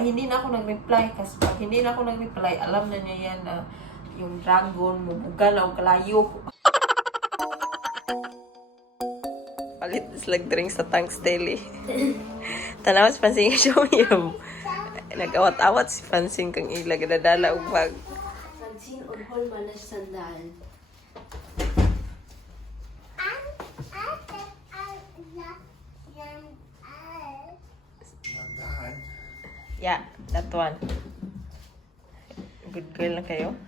hindi na ako nag-reply kasi pag hindi na ako nag-reply, alam na niya yan na yung dragon, mubuga na o kalayo. Palit slag drinks sa Tanks Daily. Tanawas Pansing siya yung nag-awat-awat si Pansing kang ilag nadala og bag. Pansing or hol manas sandal. Yeah, that one. Good girl na kayo.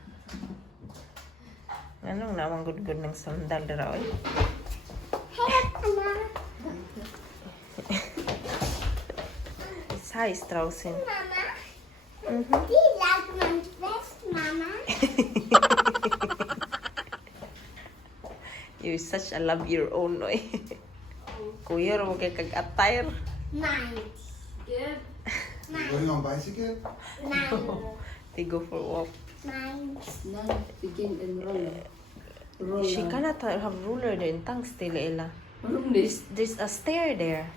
Anong namang good ng sandal dara oy? Size Straussen. Mama, Mhm. do you like my dress, Mama? You such a love your own oy. Kuya ro kay kag-attire. Nine. Good. Going on bicycle? Nine. They go for walk. Nine. None begin and roll. Roll. She cannot have ruler there in Tanks Daily Ella. Room this. There's a stair there.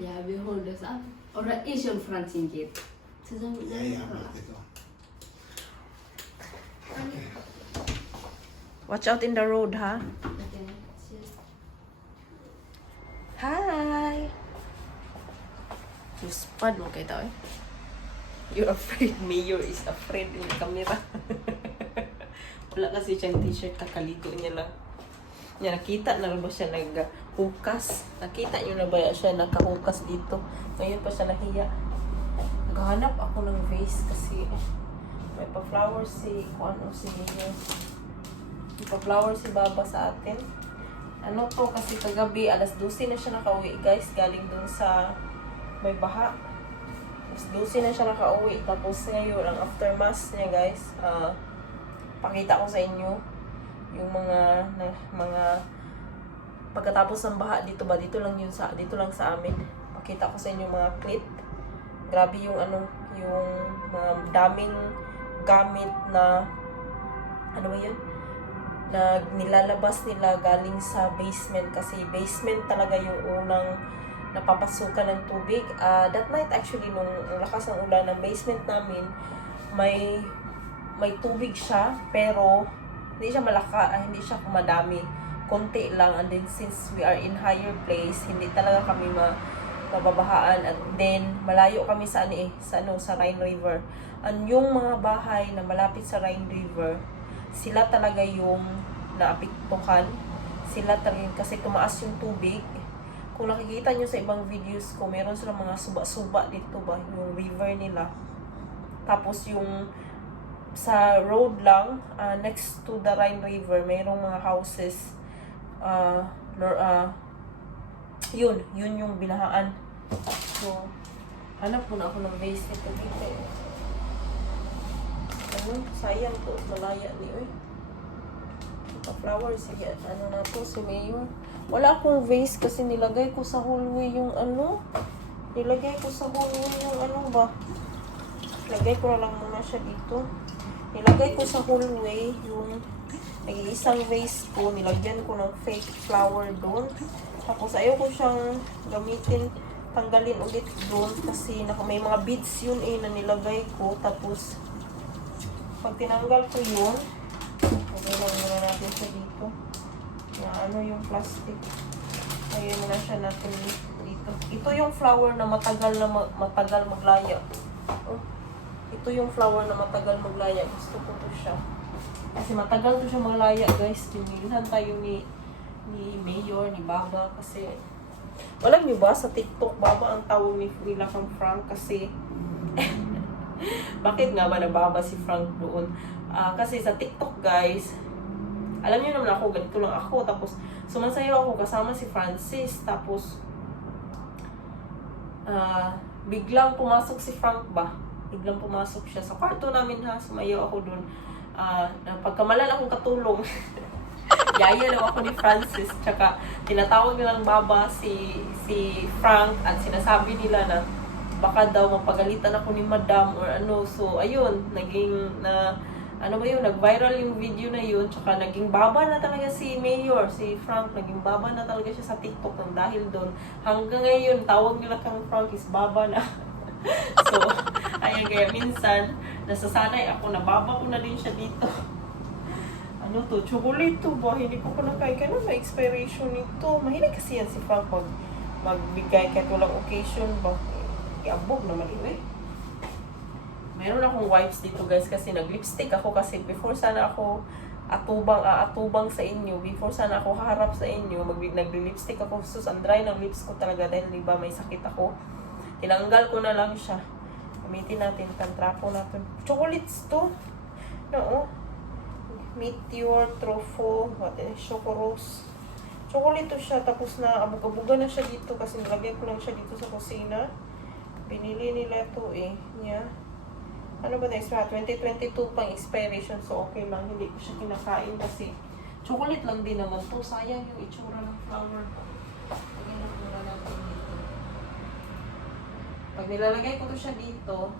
Yeah, we hold us up. Or a Asian Francine kit. Yeah, I'm not it on. Watch out in the road, ha? Hi! Luspad mo kayo tao eh. You're afraid Mayor is afraid in the camera. Wala kasi siyang t-shirt, kakaligo niya lang. Niya, nakita na ba siya naghukas? Nakita niyo na ba siya nakahukas dito? Ngayon pa siya nahiya. Naghahanap ako ng vase kasi may pa-flower si, kung ano si Mayor. May pa-flower si Baba sa atin. Ano to, kasi kagabi, alas 12 na siya nakauwi, guys. Galing dun sa may baha. Alas 12 na siya nakauwi. Tapos ngayon, ang aftermath niya, guys, pakita ko sa inyo yung mga pagkatapos ng baha dito ba, dito lang sa amin. Pakita ko sa inyo mga clip. Grabe yung yung mga daming gamit na ano ba yun? Na nilalabas nila galing sa basement kasi basement talaga yung unang napapasukan ng tubig. That night actually nung ang lakas ng ulan ng basement namin may tubig siya pero hindi siya madami, konti lang, and then since we are in higher place hindi talaga kami mababahaan, at then malayo kami sa Rhine River, and yung mga bahay na malapit sa Rhine River sila talaga yung naapektuhan. Sila talaga kasi tumaas yung tubig. Kung nakikita nyo sa ibang videos ko, meron silang mga suba-suba dito ba, yung river nila. Tapos yung sa road lang, next to the Rhine River, mayroong mga houses. Yun yung binahaan. So, hanap muna ako ng vase nito dito. Sayang to, malaya ni oy. Flower, sige, na to, si Mayor. Wala akong vase kasi nilagay ko sa hallway yung nilagay ko sa hallway yung ba. Lagay ko na lang muna siya dito. Nilagay ko sa hallway yung nag-iisang vase ko, nilagyan ko ng fake flower doon. Tapos ayaw ko siyang gamitin, tanggalin ulit doon kasi may mga beads yun na nilagay ko. Tapos pag tinanggal ko yun, lagay lang muna natin siya dito. Na yung plastic. Lagay muna siya natin dito. Ito yung flower na matagal maglaya. Ito yung flower na matagal maglaya. Gusto ko to siya. Kasi matagal to siya maglaya, guys. Tinilhan tayo ni Mayor, ni Baba. Kasi, alam niyo ba, sa TikTok, Baba ang tawag nila kang Frank kasi bakit nga ba nababa si Frank doon? Kasi sa TikTok, guys, alam niyo naman ako, ganito lang ako. Tapos, sumasayaw ako kasama si Francis. Tapos, biglang pumasok si Frank ba? Biglang pumasok siya sa kwarto namin, ha. Sumayaw ako doon. Pagkamalan akong katulong. Yaya lang ako ni Francis. Tsaka, tinatawag nilang Baba si Frank at sinasabi nila na baka daw mapagalitan ako ni Madam or ano. So, ayun, nag-viral yung video na yun. Tsaka, naging Baba na talaga si Mayor, si Frank. Naging Baba na talaga siya sa TikTok nang dahil doon. Hanggang ngayon, tawag nila kang Frank is Baba na. So, Ayan, kaya minsan, nasasanay ako, nababa ko na din siya dito. Ano to? Chocolate to ba? Hindi ko pa nakain. Kaya may expiration nito. Mahilig kasi yan si Frank pag magbigay kahit walang occasion ba. Iabog naman yun eh. Meron akong wipes dito guys kasi nag-lipstick ako kasi before sana ako atubang sa inyo. Before sana ako haharap sa inyo, nag-lipstick ako. Sus, ang dry ng lips ko talaga dahil di ba may sakit ako. Tinanggal ko na lang siya. Gamitin natin, tantrapo natin. Chocolates to. No, Meteor, Truffaut, Chocoros. Chocolate to siya, tapos na abog-abuga na siya dito kasi nilagay ko lang siya dito sa kusina. Binili nila ito eh. Yeah. Ano ba tayo? 2022 pang expiration, so okay lang. Hindi ko siya kinakain kasi chocolate lang din naman to. Sayang yung itsura ng flower. Lagyan lang muna natin dito. Pag nilalagay ko to siya dito,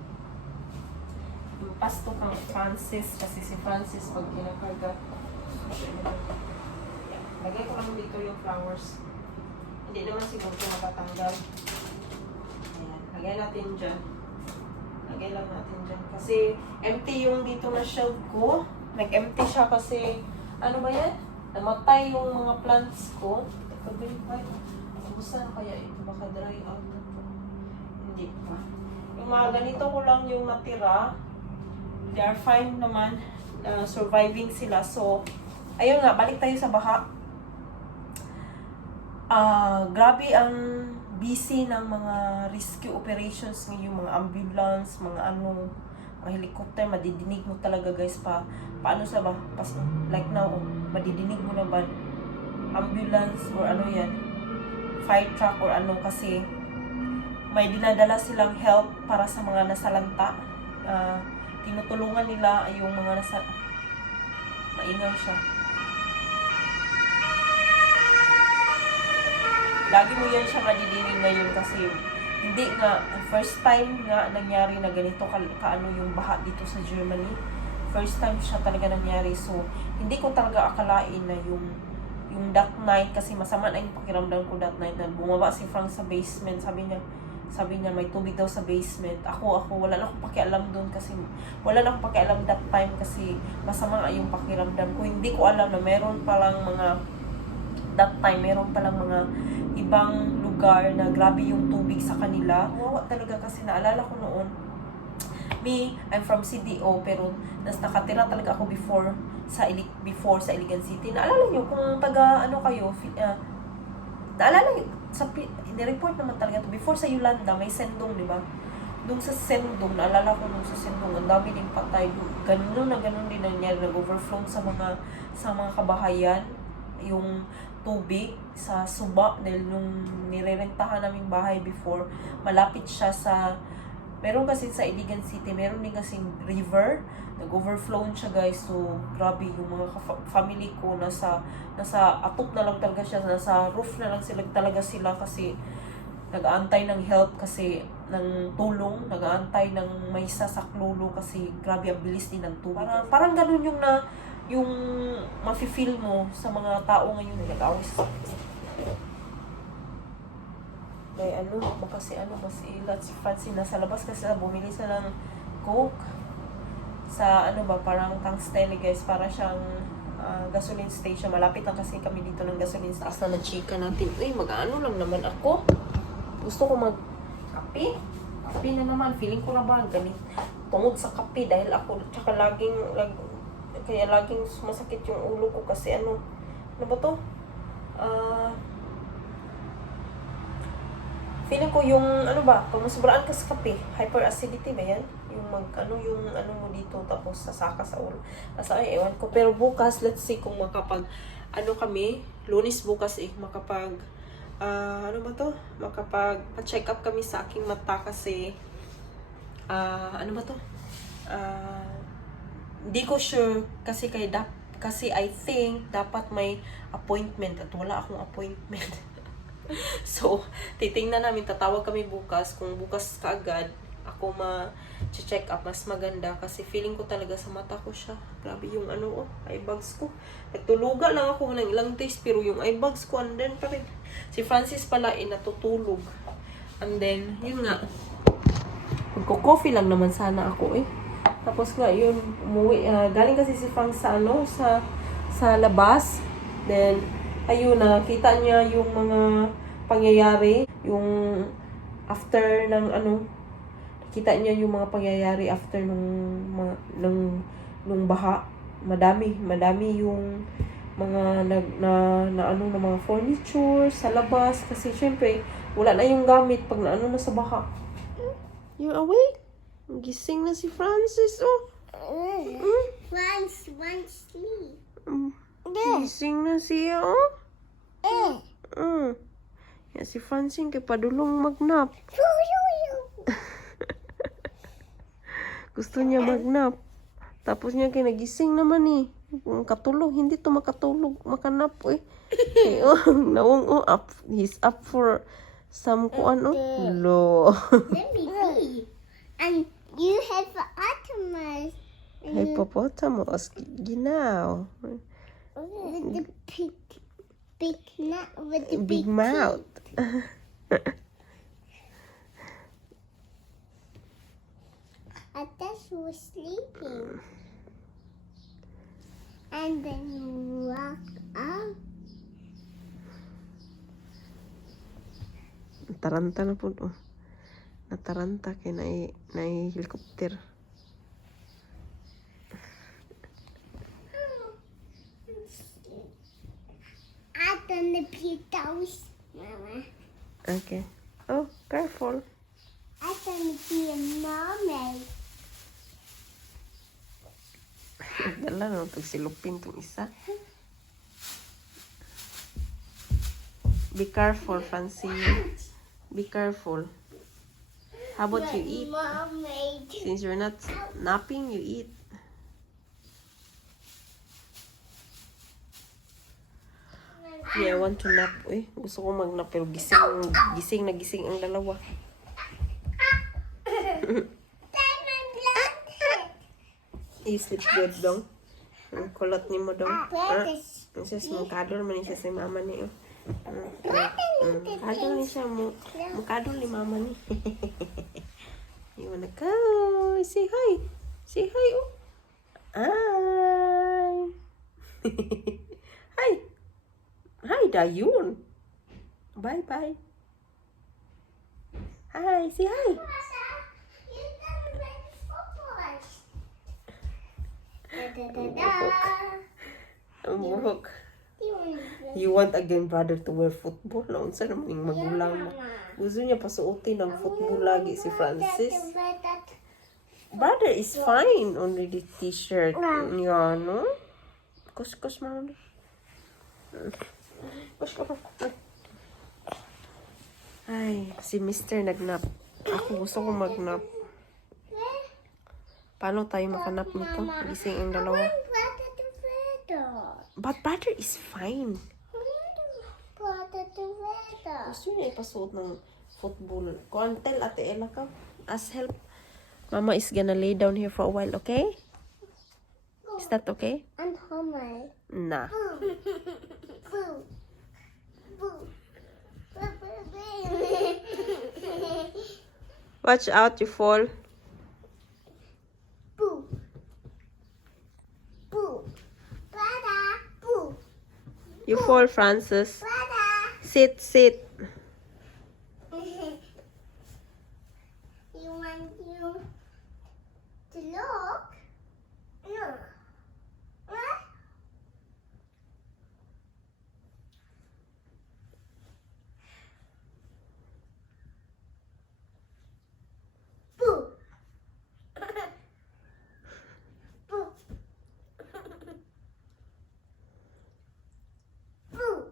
pasto kang Francis kasi si Francis pag kinakarga. Lagay ko lang dito yung flowers. Hindi naman siguro ito matatanggal. Ayan. Lagay natin dyan. Lagay lang natin dyan. Kasi empty yung dito na shelf ko. Nag-empty siya kasi, ano ba yan? Namatay yung mga plants ko. Kamusta na kaya ito? Baka dry out na ito. Hindi pa. Yung mga ganito ko lang yung natira. They are fine naman. Surviving sila. So, ayun nga, balik tayo sa baha. Grabe ang busy ng mga rescue operations ngayon, mga ambulance, mga helicopter, madidinig mo talaga guys paano sa ba? Like now, madidinig mo na ba ambulance or ano yan, fire truck or ano kasi may dinadala silang help para sa mga nasalanta. Tinutulungan nila yung mga maingaw siya. Lagi mo yan siya madidinig ngayon kasi hindi nga, first time nga nangyari na ganito kaano yung baha dito sa Germany. First time siya talaga nangyari. So, hindi ko talaga akalain na yung that night, kasi masama na yung pakiramdam ko that night na bumaba si Frank sa basement. Sabi niya may tubig daw sa basement. Ako, wala na akong pakialam doon kasi wala na akong pakialam that time kasi masama nga yung pakiramdam ko. Hindi ko alam na meron palang that time, meron palang mga ibang lugar na grabe yung tubig sa kanila. Wawa talaga kasi naalala ko noon, I'm from CDO pero nakatira talaga ako before sa Iligan City. Naalala niyo kung taga ano kayo, naalala niyo, ni-report naman talaga to before sa Yolanda, may Sendong, di ba? Doon sa Sendong, naalala ko nung sa Sendong, ang dami din patay. Ganun din nangyari, nag-overflow sa mga kabahayan yung tubig sa Suba dahil nung nirerentahan naming bahay before, malapit siya sa, meron kasi sa Iligan City, meron din kasing river, nag-overflow siya guys. So grabe yung mga family ko nasa atop na lang talaga siya, nasa roof na lang talaga sila kasi nag-aantay ng help, kasi ng tulong, nag-aantay ng may sasaklolo kasi grabe ang bilis din ng tubig. Parang ganun yung mafe-feel mo sa mga tao ngayon na nag-away sa dahil si Ilat, si Fancy nasa labas kasi bumili sila ng Coke sa parang tungsten guys, para siyang gasoline station. Malapit lang kasi kami dito ng gasoline station. Taas na chika natin. Mag-ano lang naman ako. Gusto ko mag-kape. Kape na naman. Feeling ko na ba ganit tungod sa kape dahil ako tsaka laging masakit yung ulo ko kasi ano ba to? Feeling ko yung pag masubraan ka sa kape, hyperacidity ba yan? Yung mo dito tapos sasaka sa ulo. Ewan ko. Pero bukas, let's see kung kami, Lunes bukas makapag-check up kami sa aking mata kasi hindi ko sure kasi kasi I think dapat may appointment at wala akong appointment. So, titingnan namin, tatawag kami bukas. Kung bukas kaagad ako ma-check up, mas maganda kasi feeling ko talaga sa mata ko siya. Grabe yung eye bags ko. Nagtuluga lang ako ng ilang days pero yung eye bags ko andun pa rin. Si Francis pala natutulog. And then, yun nga. Magko-coffee lang naman sana ako eh. Tapos nga yun, umuwi, galing kasi si Frank sa sa labas. Then, ayun, nakita niya yung mga pangyayari, yung after ng nakita niya yung mga pangyayari after nung baha. Madami yung mga ng mga furniture sa labas kasi syempre wala na yung gamit pag na sa baha. You awake? Gising na si Francis, oh. Once sleep. Gising na siya, oh. Ya, si Francis kay padulong magnap. Gusto niya magnap. Tapos niya kay nagising naman eh. Katulog, hindi to makatulog, makanap eh. Nawong up. He's up for some Lo. Let me see. And you have Optimus. Hippopotamus, ginaw. With the big nut with the Big mouth. I thought she was sleeping. And then you walk out. Nataranta na po, oh. Nataranta kay na helicopter. I done the Beatles, Mama. Okay. Oh, careful. I done to be a mermaid. Dala na itong silupin itong isa. Be careful, Francine. Be careful. How about you eat? Mermaid. Since you're not napping, you eat. Yeah, I want to nap. Uy, gusto ko mag-nap pero gising ang dalawa. You sleep good dong. Ang kulot ni mo dong. Sis mo kadol man siya sa mama niyo. Kadol ni siya mo. Kadol ni mama ni. You wanna go? Say hi. Say hi. Oh. Hi. Hi. Hi, Dayun. Bye-bye. Hi, say hi. Ang buhok. You want again brother to wear football? Naunsa naman yung magulang mo. Gusto niya pasuotin ng football lagi si Francis. Brother is fine on the t-shirt. Yeah, no? Kus mama. Kus. Ay, si Mr. nagnap. Ako gusto kong magnap. Paano tayo makanap nito? Gising ang dalawa. But brother is fine. Gusto niya ipasuot ng football. Kuan, tell Ate Ella ka. As help. Mama is gonna lay down here for a while, okay? Is that okay? I'm Homer. Nah. Boo. Boo. Watch out, you fall. Boo. Boo. Brother. Boo. You fall, Francis. Brother. Sit. You want you to look? No. What? Boo. Boo. Boo.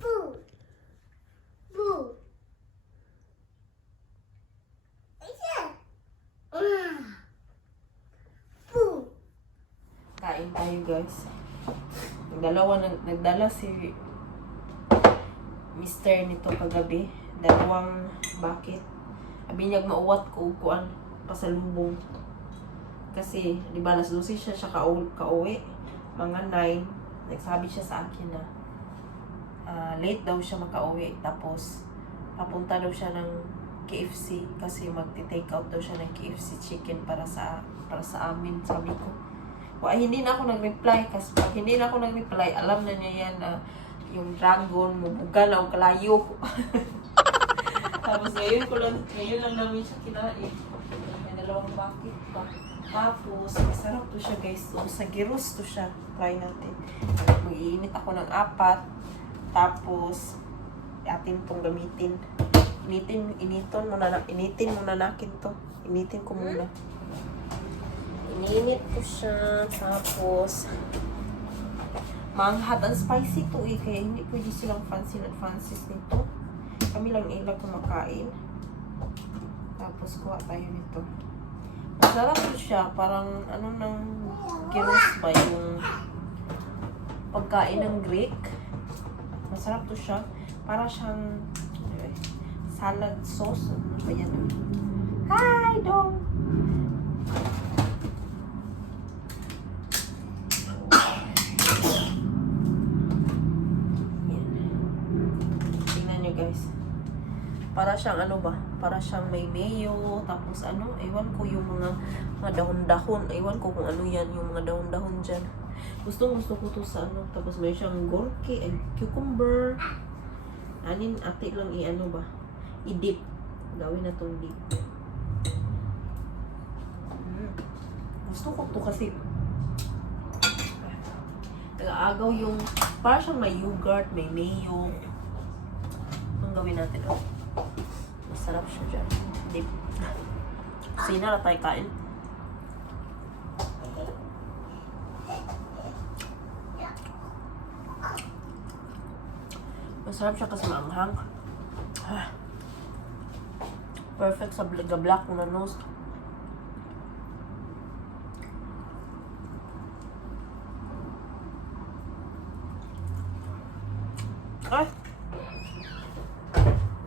Boo. Boo. Boo. Kain tayo, guys. Nagdala si Mr. nito kagabi. Dalawang bucket. Abi niya mauwat ko kuan pasalubong. Kasi, di ba, nasusi siya kauwi. Mga 9. Nagsabi siya sa akin na late daw siya makauwi. Tapos, papunta daw siya ng KFC kasi magti-take out daw siya ng KFC chicken para sa amin, sabi ko. Hindi na ako nag-reply kasi pag hindi na ako nag-reply, alam na niya yan na yung dragon, mubuga na o kalayo. Tapos ngayon lang namin siya kinain. May 2 bucket pa. Tapos, masarap to siya guys. So, sa gyros to siya. Try natin. Mag-iinit ako ng 4. Tapos, atin tong gamitin. Initin muna natin to. Initin ko muna. Ininit ko siya. Tapos, manghot and spicy to eh. Kaya hindi pwede silang fancy nito. Kami lang ilang kumakain. Tapos, kuha tayo nito. Masarap to siya. Parang, ng gyros ba yung pagkain ng Greek. Masarap to siya. Para siyang salad sauce. Ano ba yan? Hi, Dong! Yan. Tingnan nyo guys. Para siyang para siyang may mayo, tapos ewan ko yung mga dahon-dahon, ewan ko kung ano yan, yung mga dahon-dahon dyan. Gusto ko to sa tapos may siyang gorky and cucumber. Ate lang i-dip. Gawin na tong dip. Gusto ko to kasi nag-aagaw yung, para siyang may yogurt, may mayo. Itong gawin natin, masarap siya dyan. Dip. Sina na tayo kain. Masarap siya kasi maanghang. Perfect sa black na nose.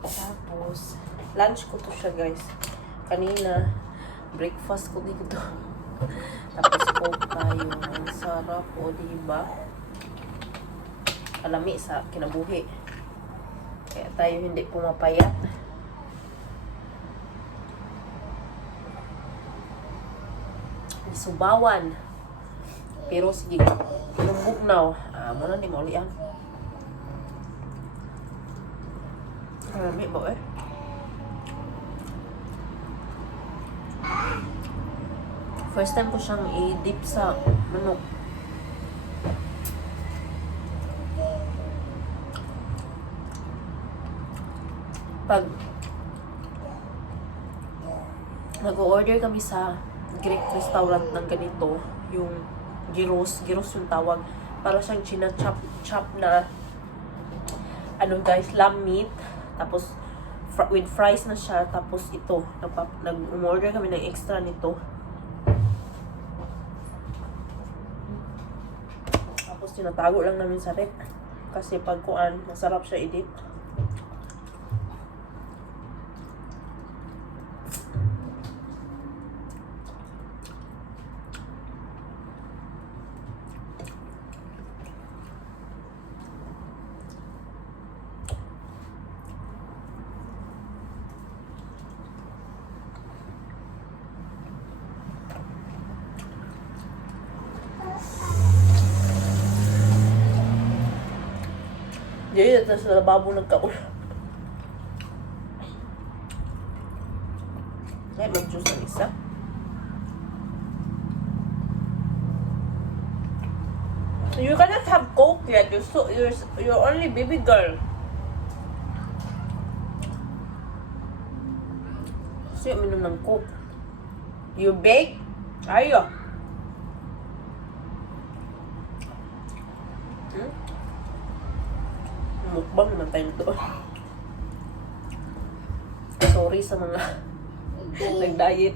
Tapos, lunch ko to siya guys. Kanina, breakfast ko dito. Tapos coke tayo. Ang sarap o diba? Alami sa kinabuhi. Kaya tayo hindi pumapayat. Subawan. Pero sige, kinumbog na. Muna di maulian. Alami ba eh? First time ko siyang i-dip sa manok. Pag nag-order kami sa Greek restaurant ng ganito, yung gyros yung tawag, para siyang china-chop na guys, lamb meat, tapos with fries na siya, tapos ito, nag-order kami ng extra nito. Tapos tinatago lang namin sa rep, kasi pagkuan, masarap siya i-dip. Jadi ito sa lababo nagkaul. Ay, mag-juice ng isa. You cannot have Coke yet. You're only baby girl. Kasi uminom ng Coke. You bake? Ayo. Mukbang naman tayo nito. Sorry sa mga nag-diet.